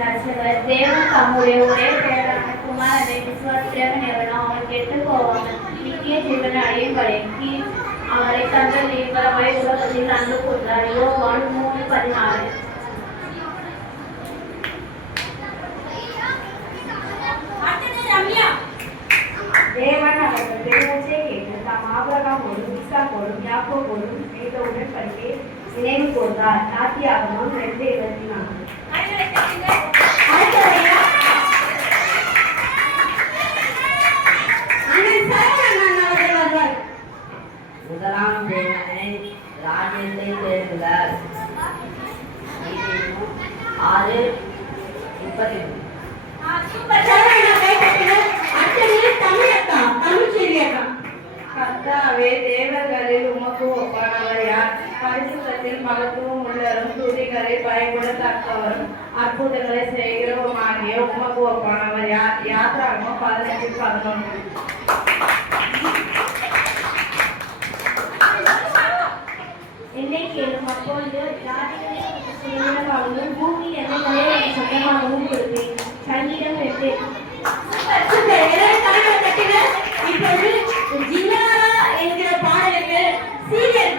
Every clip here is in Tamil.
ரட்சகர் தேவன் தம்முடைய ஒரே பேரான குமாரனை விசுவாசிக்கிறவன் எவனோ அவன் கெட்டு போவான் நித்திய ஜீவனை அடையும்படிக்கு அவரை தங்கள் நீங்களவை உலகத்தில் அன்பு கூர்ந்தார். யோவான் 3:16. தேவன் அவர்கள் பெருமூச்சை கேட்டு தாம் ஆபிரகாமோடும் ஈசாக்கோடும் யாக்கோபோடும் செய்த உடன்படிக்கையை நினைவு கூர்ந்தார். ஆதியாகமம் 2:24. முதலாம் தேவனை ராஜ்யத்தை தேர்ந்தார். 6:33. கர்த்தாவே, தேவர்களில் உமக்கு ஒப்பானவர் யார்? பரிசுத்தத்தில் மகத்துவம் உள்ளவரும் துதிகளை பயன்படத்தக்கவரும் அற்புதங்களை செய்கிறோமாகிய உமக்கு ஒப்பானவர் யார்? யாத்ராகமம் 15:11. என்னை கேளும், அப்பொழுது ஜாதிகளின் பூமி எல்லைகளை சொந்தமாகவும் கொடுப்பேன். சங்கீதம் 8. என்கிற பாடலுக்கு சீரியல்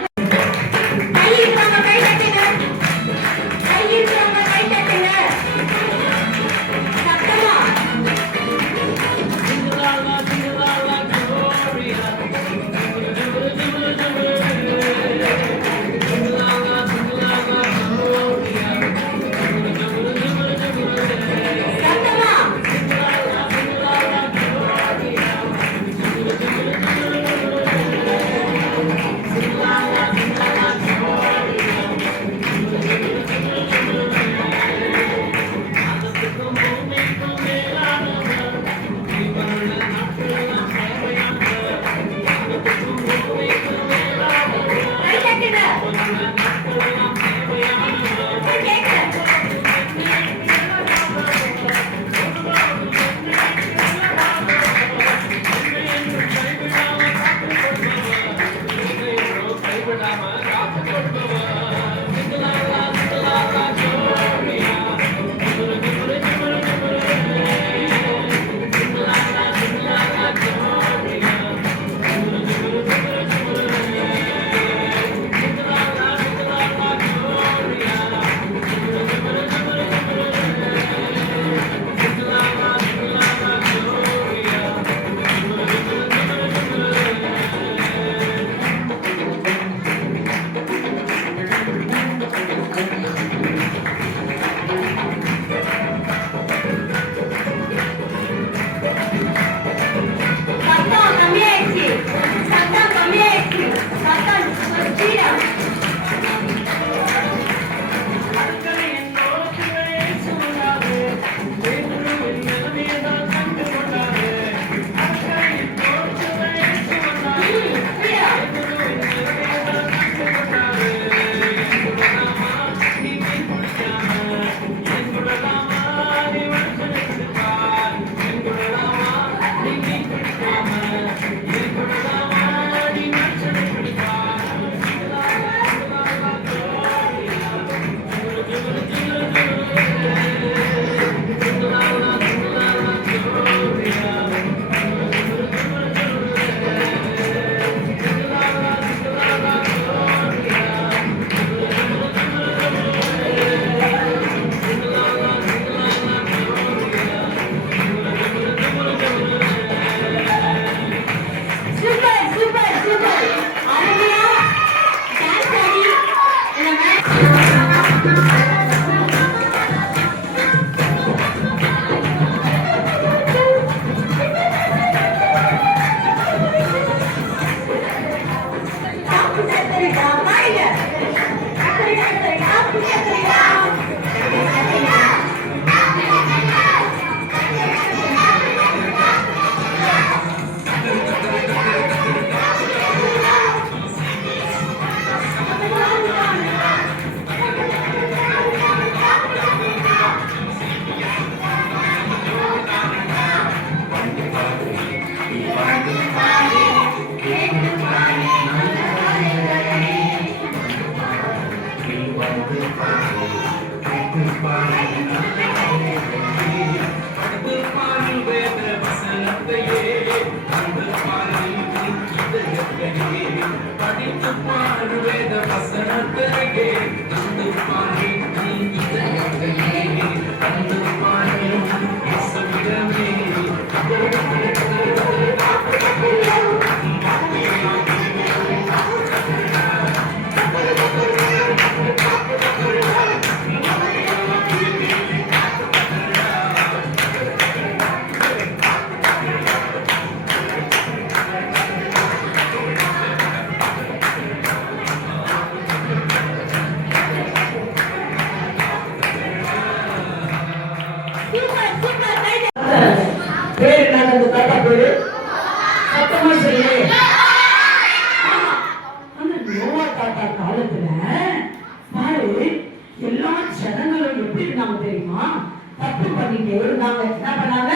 இருந்தாங்க. என்ன பண்ணாங்க?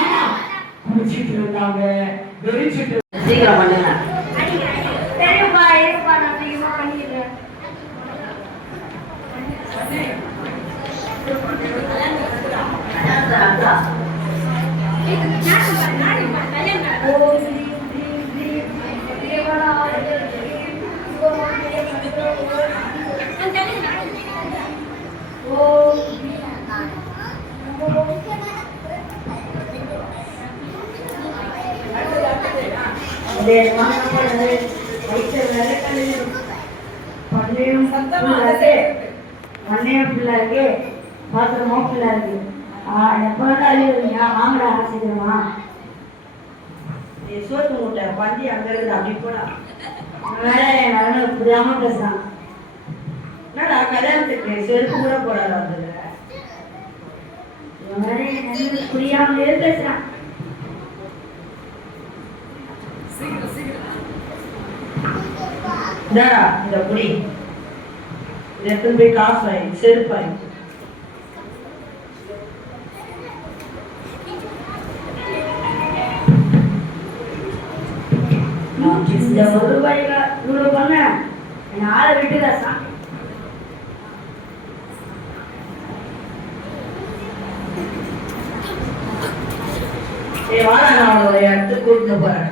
ஆமா, குடிச்சிட்டு இருந்தாங்க, வெறிச்சிட்டு. சீக்கிரம் பண்ணுங்க. சரிப்பா இருப்பா நான் சீக்கிரமா பண்ணிடுறேன். பிள்ளைக்கு பாத்திரமோ பிள்ளை இருக்கு. எப்படா அழிவுறீங்க? வாங்கடா சீக்கிரமா. சோத்து மூட்டை பந்தி அங்க இருக்குது, அப்படி போடா. புரியாம பேசுறான். என்னடா கல்யாணத்துக்கு செருப்பு கூட போடாத புரியாமலே பேசுறான். இந்த புடி இதை எடுத்துன்னு போய் காசு வாங்கி செருப்பு வாங்கி. இந்த ஒரு ரூபாய்ல இவ்வளவு பண்ண என் ஆளை விட்டுதா? வாடா, நான் அவங்கள இடத்துக்கு கூட்டிட்டு போறேன்.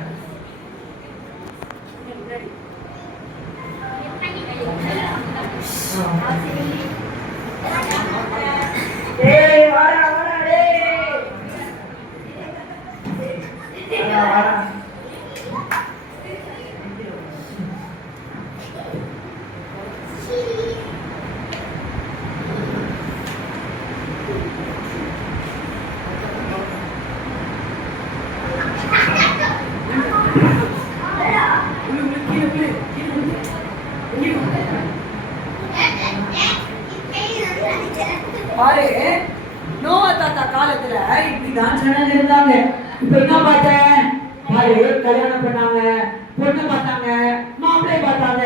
பாரு, நோவா தாத்தா காலத்துல இப்படிதான் ஜனங்க இருந்தாங்க. இப்ப என்ன பார்த்தேன் பாரு, கல்யாணம் பண்ணாங்க, பொண்ணு பார்த்தாங்க, மாப்பிள்ளை பார்த்தாங்க,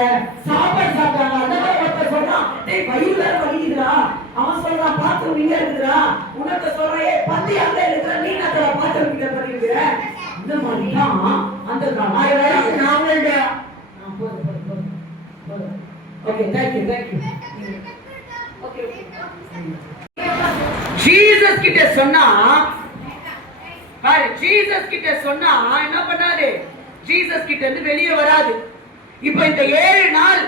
சாப்பாடு சாப்பிட்டாங்க. அந்த மாதிரி ஒருத்தர் சொல்றான், டேய் வயிறு வேற வலிக்குதுடா. அவன் சொல்றான், பாத்திரம் இங்க இருக்குதுடா. உனக்கு சொல்றேன், பத்தி அங்க இருக்கிற, நீ நான் பாத்திரம் கிட்ட பண்ணிருக்கிற. இந்த மாதிரிதான் அந்த ஓகே, தேங்க்யூ. ஓகே, ஜீசஸ் கிட்ட சொன்னா பாரு, ஜீசஸ் கிட்ட சொன்னா என்ன பண்ணாரு? ஜீசஸ் கிட்ட இருந்து வெளியே வராது. இப்ப இந்த 7 நாள்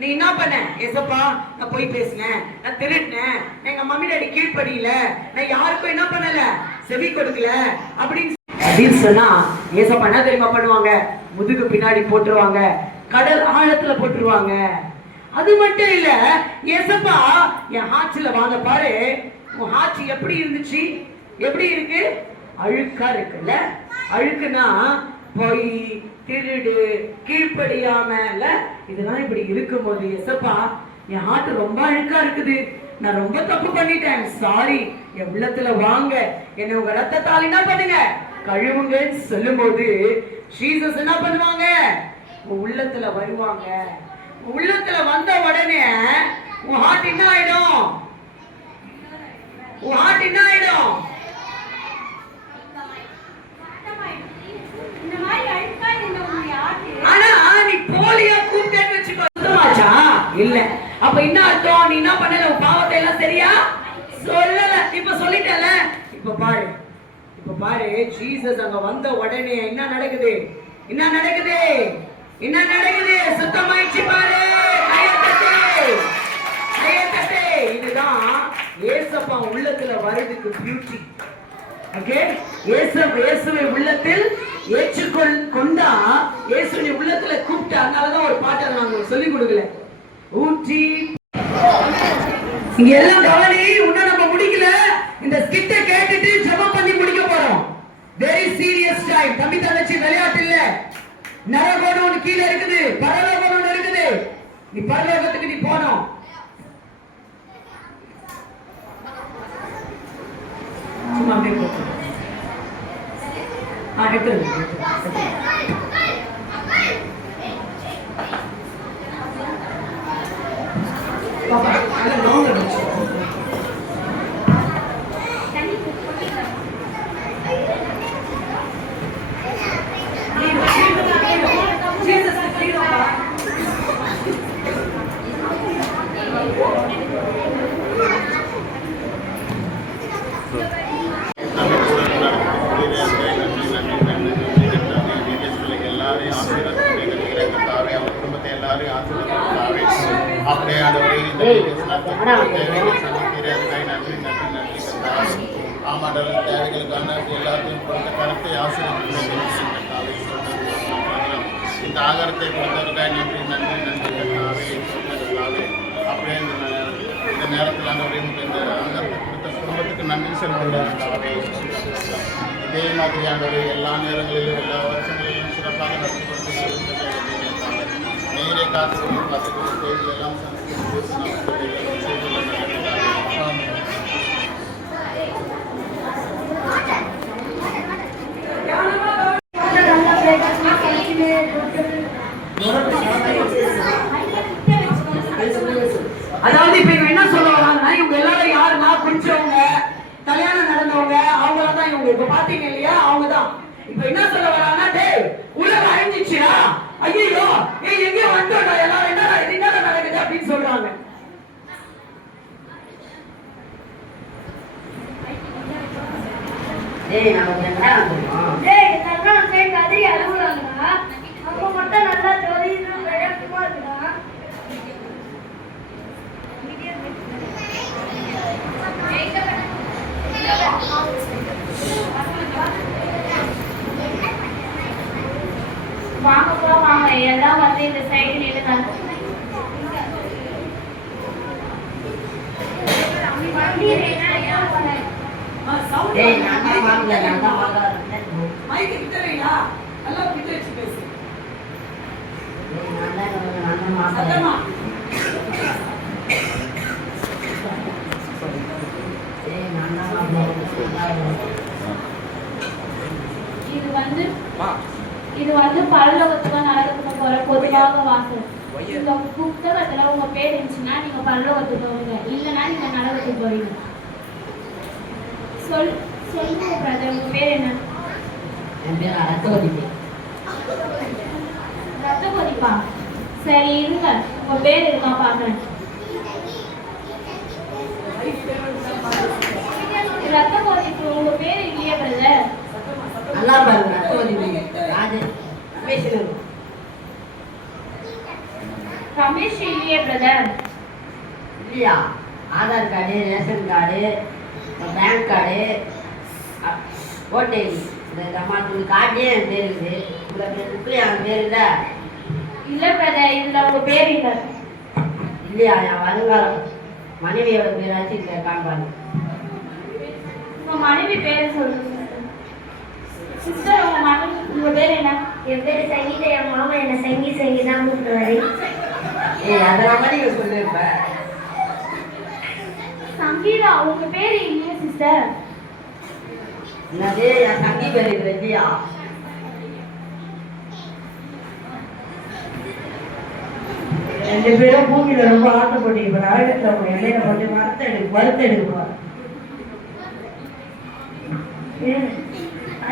நீ என்ன பண்ண? ஏசப்பா, நான் போய் பேசினேன், நான் திருட்டினேன், எங்க மம்மி டாடி கீழ்ப்படியில, நான் யாருக்கும் என்ன பண்ணல, செவி கொடுக்கல அப்படின்னு சொன்னா ஏசப்பா என்ன தெரியுமா பண்ணுவாங்க? முதுகு பின்னாடி போட்டுருவாங்க, கடல் ஆழத்துல போட்டுருவாங்க. அது மட்டும் இல்ல, ஏசப்பா என் ஹாட்சில வாங்க பாரு, உன் ஹாட்சி எப்படி இருந்துச்சு? எப்படி இருக்கு? அழுக்கா இருக்குல்ல. அழுக்குனா பொய், திருடு, கீழ்ப்படியாம இல்ல, இதெல்லாம் இப்படி இருக்கும்போது ஏசப்பா என் ஹார்ட் ரொம்ப அழுக்கா இருக்குது, நான் ரொம்ப தப்பு பண்ணிட்டேன், சாரி, என் உள்ளத்துல வாங்க, என்ன உங்க ரத்தத்தால் என்ன பண்ணுங்க, கழுவுங்கன்னு சொல்லும்போது ஜீசஸ் என்ன பண்ணுவாங்க? உன் உள்ளத்துல வருவாங்க. உள்ளத்துல வந்த உடனே உன் ஹார்ட் என்ன ஆயிடும்? உன் ஹார்ட் என்ன ஆயிடும்? ஆனா நீ போலியா கூப்பிட்டேன்னு வச்சுக்கோ, சுத்தமாச்சா? இல்ல. அப்ப என்ன அர்த்தம்? நீ என்ன பண்ணல? உன் பாவத்தை எல்லாம் சரியா சொல்லல. இப்ப சொல்லிட்டல. இப்ப பாரு, ஜீசஸ் அங்க வந்த உடனே என்ன நடக்குது? சுத்தமாயிடுச்சு பாரு. இதுதான் ஏசப்பா உள்ளத்துல வரதுக்கு பியூட்டி. ஓகே, இயேசுவை உள்ளத்தில் ஏற்றுக்கொண்டா, இயேசுவை உள்ளத்துல கூப்பிட்டா. அதனாலதான் ஒரு பாட்டை நான் உங்களுக்கு சொல்லிக் கொடுக்கல. ஊற்றி இங்க எல்லாம் கவனி. இன்னும் நம்ம முடிக்கல. இந்த ஸ்கிட்ட கேட்டுட்டு ஜெபம் பண்ணி முடிக்க போறோம். Very serious time. தம்பி தங்கச்சி விளையாட்டு இல்ல. நரகோடு ஒன்று கீழே இருக்குது, பரலோகம் ஒன்று இருக்குது. நீ பரலோகத்துக்கு நீ போனோம். சும்மா அப்படியே போட்டு எடுத்து பாப்பா, ஆமாண்டல் தேவைகளுக்கான எல்லாத்தையும் கொடுத்த கருத்தை ஆசிரியர் இந்த ஆகாரத்தை கொடுத்தவருக்காக நன்றி நன்றி நன்றி கட்டாவே அப்படியே இந்த நேரத்தில் ஆண்டவரே இந்த ஆகாரத்தை கொடுத்த குடும்பத்துக்கு நன்றி செலுத்துகிறாவே இதே மாதிரி ஆண்டவரே எல்லா நேரங்களிலும் எல்லா வருஷங்களிலும் சிறப்பாக நடத்தி கொடுத்து நேரே காத்து பார்த்து செய்தி எல்லாம் அதாவது இப்ப இவங்க என்ன சொல்ல வராங்கன்னா இவங்க எல்லாரும் யாருன்னா குடிச்சவங்க கல்யாணம் நடந்தவங்க அவங்கள தான் இவங்க இப்ப பாத்தீங்க இல்லையா அவங்கதான் இப்ப என்ன சொல்ல வராங்கன்னா டேய் உலகம் அழிஞ்சிச்சியா ஐயோ ஏய் எங்கேயோ வந்துட்டா எல்லாரும் என்ன நடக்குது அப்படின்னு சொல்றாங்க. டேய் நமக்கு என்ன பண்ணுவோம்? டேய் நல்லா கேட்க அதே அழுகுறாங்கடா. அவங்க மட்டும் நல்லா ஜோதினா வேகமா இருக்குடா. வாங்கப்பா வாங்க எல்லாம் வந்து இந்த சைடு நின்னுட்டாங்க. டேய் நான் தான் வாங்கல நான் தான் வாங்கறேன். மைக் கிட்ட வையா நல்லா கிட்ட வச்சு பேசு. டேய் நான் தான் வாங்கறேன். சத்தமா டேய் நான் தான் வாங்கறேன். இது வந்து பரலோகத்துக்கு நரகத்துக்கு போற பொதுவாக வாசல். இந்த புத்தகத்துல உங்க பேர் இருந்துச்சுன்னா நீங்க பரலோகத்துக்கு போவீங்க, இல்லைன்னா நீங்க நரகத்துக்கு போவீங்க. சொல்லுங்க பிரதர், உங்க பேர் என்ன? என் பேர் ரத்தவதி. ரத்தபதிப்பா, சரி இருங்க, உங்க பேர் இருக்கா பாக்குறேன். ரத்தபதிப்பு உங்க பேர் இல்லையே பிரதர். நல்லா பாருங்க ரத்தவதி ராஜே பேசுங்க. ரமேஷ் இல்லையே பிரதர். இல்லையா? Aadhaar card, ration card, bank card, ஓட்டை இந்த மாதிரி கார்டே என் பேர் இருக்குது. உங்களுக்கு இப்படி என் பேர் இல்லை. இல்ல பிரதர், இதுல உங்க பேர் இல்லை. இல்லையா? என் வருங்காலம் மனைவியோட பேராச்சு காண்பாங்க. உங்க மனைவி பேர் சொல்லுங்க சிஸ்டர். உங்க பேர் என்ன? என் பேரு சங்கீதா. என் மாமா என்ன சங்கி தான் கூப்பிடுவாரு. ஏய் அதெல்லாம் மாதிரி சொல்லிருப்ப. சங்கீதா, உங்க பேர் இல்லையே சிஸ்டர். என்னது என் தங்கி பேர் இது இல்லையா? ரெண்டு பேரும் பூமியில ரொம்ப ஆசைப்பட்டு இப்ப நரகத்துல அவங்க இலையில போட்டு வறுத்து எடுக்குவார்.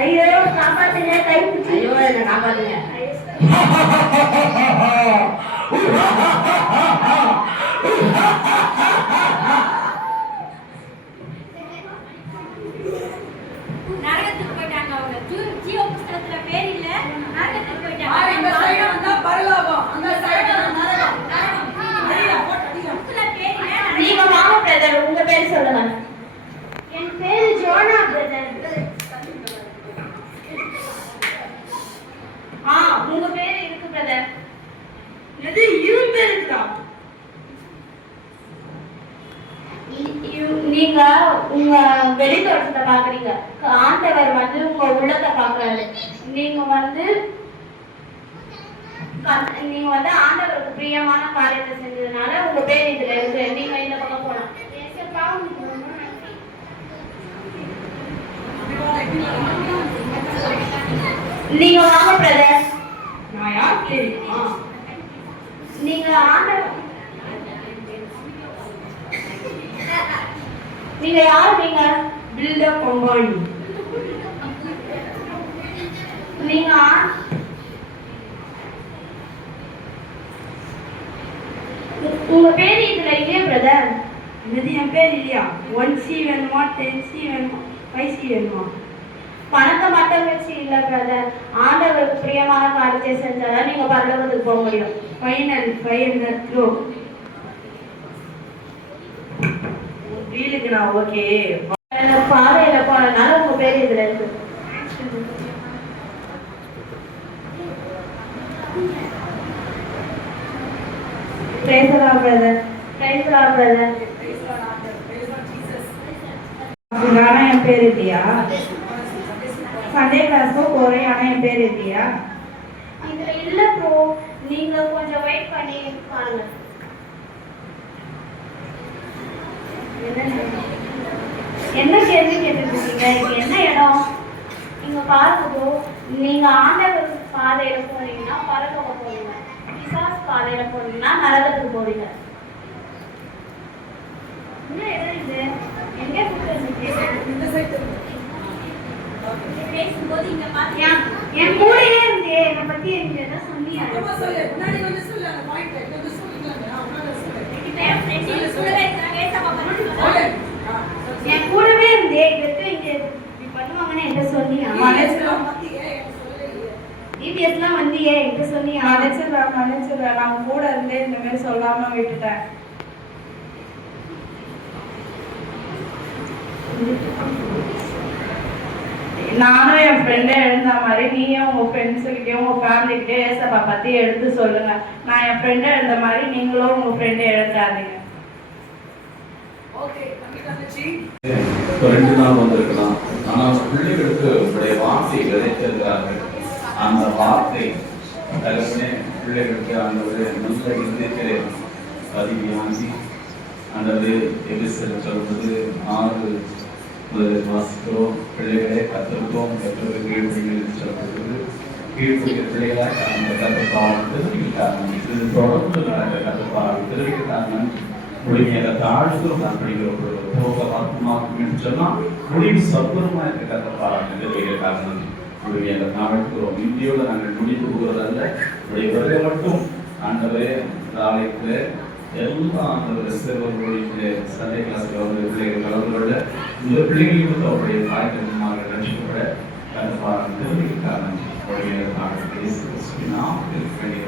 ஐயோ காப்பாத்துங்க, கை பிடிச்சி. ஐயோ என்ன காப்பாத்துங்க. நரகத்துக்கு போயிட்டாங்க அவங்க. ஜீவ புஸ்தகத்துல பேர் இல்ல, நரகத்துக்கு போயிட்டாங்க. இந்த சைடு வந்தா பரலோகம், அந்த சைடு நரகம். புஸ்தகத்துல பேர் இல்ல. நீங்க வாங்க பிரதர், உங்க பேர் சொல்லுங்க. என் பேரு ஜோனா பிரதர். உங்க பேர் இருக்கு பிரதர். எது இவன் பேர் இருக்கா? நீங்க உங்க வெளி தோற்றத்தை பாக்குறீங்க, ஆண்டவர் வந்து உங்க உள்ளத்தை பாக்குறாரு. நீங்க வந்து ஆண்டவருக்கு பிரியமான காரியத்தை செஞ்சதுனால உங்க பேர் இதுல இருக்கு. நீங்க இந்த பக்கம் போலாம். நீங்க வாங்க பிரதர். நான் யார் தெரியுமா? நீங்க ஆண்டவர், நீங்க யார்? நீங்க பில்டப் கம்பெனி. நீங்க உங்க பேர் இதுல இல்லையே பிரதர். இது என் பேர் இல்லையா? 1C வேணுமா, 10C வேணுமா, 5C வேணுமா? பணத்தை மட்டும் வச்சு இல்ல பிரதர், ஆண்டவருக்கு பிரியமான காரியத்தை செஞ்சாதான் நீங்க பரலோகத்துக்கு போக முடியும். Final 500 crore. டீலுக்கு நான் ஓகே. பாதையில போனதுனால உங்க பேர் இதுல இருக்கு. பேசலாம் பிரதர். பேசலாம் பிரதர். ஆனா என் பேர் இல்லையா? சண்டே கிளாஸ்க்கு போறேன் ஆனா என் பேர் இல்லையா? இதுல இல்ல ப்ரோ, நீங்க கொஞ்சம் வெயிட் பண்ணி பாருங்க. என்ன கேள்வி கேட்டுட்டு இருக்கீங்க? இது என்ன இடம்? நீங்க பாருங்க ப்ரோ, நீங்க ஆண்டவர் பாதையில போனீங்கன்னா பரலோகம் போவீங்க, பிசாசு பாதையில போனீங்கன்னா நரகத்துக்கு போவீங்க. என்ன இடம் இது? எங்க பேசும்போது இங்க பாத்தியா என் கூடயே இருந்தே என்னை பத்தி எனக்கு என்ன சொன்னீங்க? என் கூடவே இருந்தே இங்க இப்படி பண்ணுவாங்கன்னு என்கிட்ட சொன்னியா? டிவிஎஸ்லாம் வந்தியே என்கிட்ட சொன்னியா? மன்னிச்சிடுறேன். நான் கூட இருந்தே இந்த மாதிரி சொல்லாம விட்டுட்டேன். நானும் என் ஃப்ரெண்டை எழுந்த மாதிரி நீயும் உங்க ஃப்ரெண்ட்ஸுக்கிட்டேயும் உங்க ஃபேமிலிக்கிட்டே ஏசப்பா பத்தி எடுத்து சொல்லுங்க. நான் என் ஃப்ரெண்டை எழுந்த மாதிரி நீங்களும் உங்க ஃப்ரெண்டை எழுதாதீங்க. இப்போ 2 நாள் வந்திருக்கலாம். ஆனால் பிள்ளைகளுக்கு உங்களுடைய வார்த்தை விதைத்திருக்கிறார்கள். அந்த வார்த்தை தகவலே பிள்ளைகளுக்கு ஆண்டவரே நல்ல இருதயத்திலே பதிவாங்கி ஆண்டவரே எபிசல் சொல்வது 6 முதலில் வாசிக்கிறோம். பிள்ளைகளே கற்றுக்கோம், கற்றுக்கு கீழ்ப்படிகள் சொல்வது கீழ்ப்படிய பிள்ளைகளாக அந்த கற்றுப்பாடு திருவிக்காரன் இது தொடர்ந்து நடந்த கற்றுப்பாடு திருவிக்காரன் முடிமையாக தாழ்த்தும் நான் படிக்கிற போக ஆத்மாக்கும் என்று சொன்னால் முடிவு சப்பரமாக இருக்க கற்றுப்பாடு திருவிக்காரன் முடிமையாக தாழ்த்துகிறோம். இந்தியோடு நாங்கள் முடிவு போகிறதல்ல, இப்படி வருகை மட்டும் ஆண்டவரே நாளைக்கு எல்லாம் அந்த சிறுவர்களுடைய சண்டே கிளாஸுக்கு அவருடைய பிள்ளைகள் கலந்து கொள்ள இந்த பிள்ளைகளுக்கு அவருடைய தாய்க்கமாக ரட்சிக்கப்பட கருப்பாளர் திருவிக்காரன் அவருடைய நாம் வேண்டிய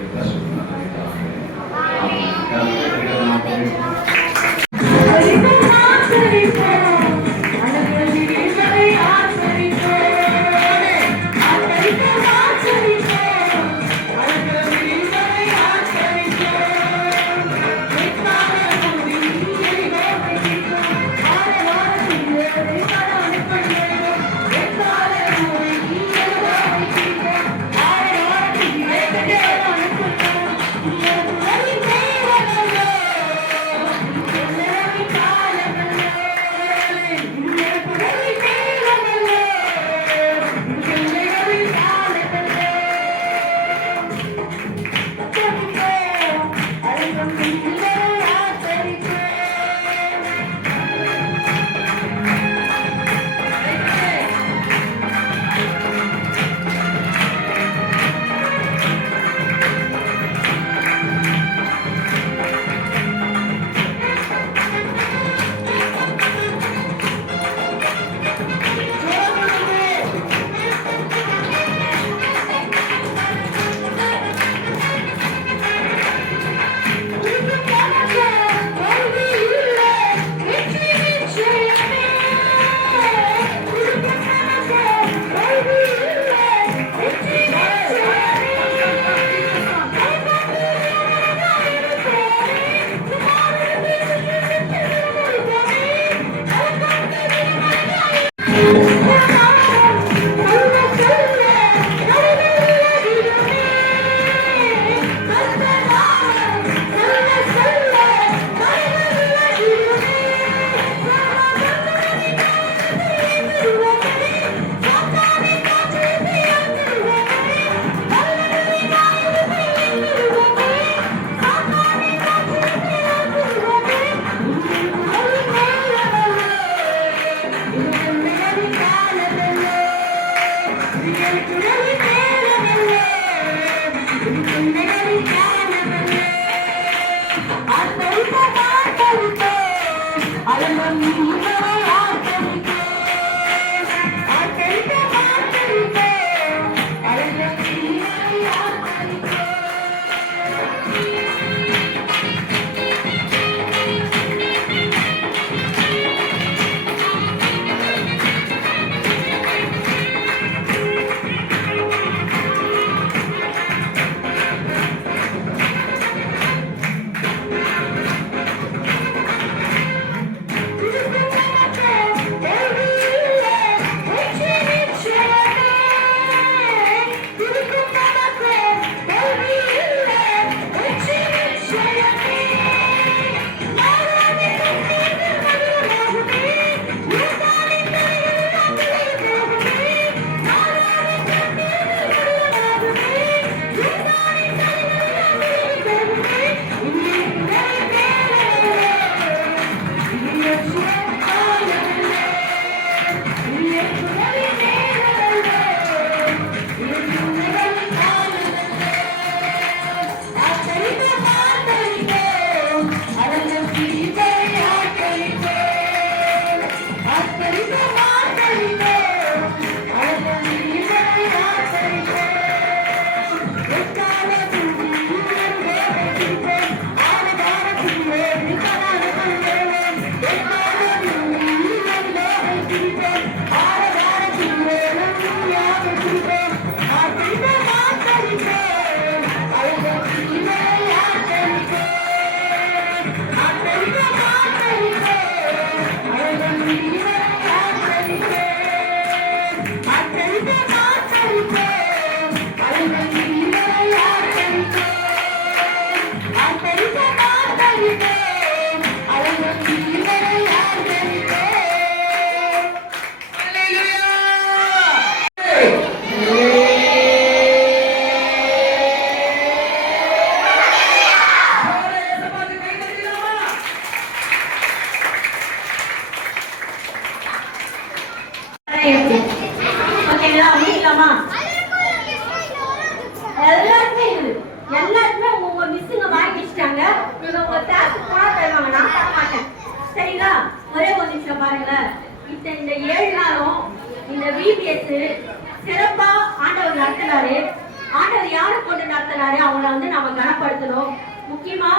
ஓகேங்களா? முடிக்கலாமா? எல்லாருமே உங்க மிஸ்ஸுங்க வாங்கி வச்சுட்டாங்க. நீங்க உங்க கிளாஸ் போனா தருவாங்க, நான் தர மாட்டேன். சரிங்களா? ஒரே ஒரு நிமிஷம் பாருங்களேன். இந்த 7 நாளும் இந்த VBS சிறப்பா ஆண்டவர் நடத்தினாரு. ஆண்டவர் யாரை கொண்டு நடத்தினாரு அவங்கள வந்து நம்ம கனப்படுத்தணும். முக்கியமா